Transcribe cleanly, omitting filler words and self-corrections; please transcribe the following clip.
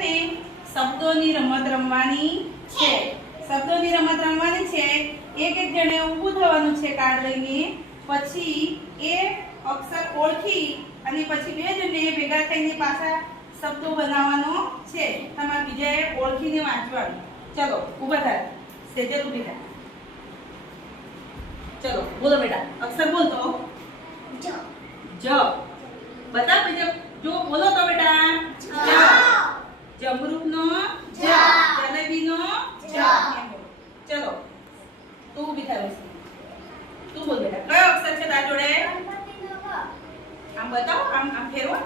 ને શબ્દોની રમત રમવાની છે. શબ્દોની રમત રમવાની છે. એક એક જણે ઊભું થવાનું છે કાર્ડ લઈને. પછી એ અક્ષર ઓળખી અને પછી બે જણે ભેગા થઈને પાછા શબ્દો બનાવવાનો છે. તમારે બીજાએ ઓળખીને વાંચવાનું. ચલો ઊભા થાય. સેજલ ઊભી થાય. ચલો બોલો બેટા, અક્ષર બોલ તો. જ. જ. બતા બીજા જો બોલો તો બેટા. જ. જમરૂખનો જ. જલેબીનો જ. ચલો તું ઊભી થાય. તું બોલ બેટા, કયો અક્ષર છે તારા જોડે? ગણપતિનો ગ. આમ બતાવો, આમ આમ ફેરવો.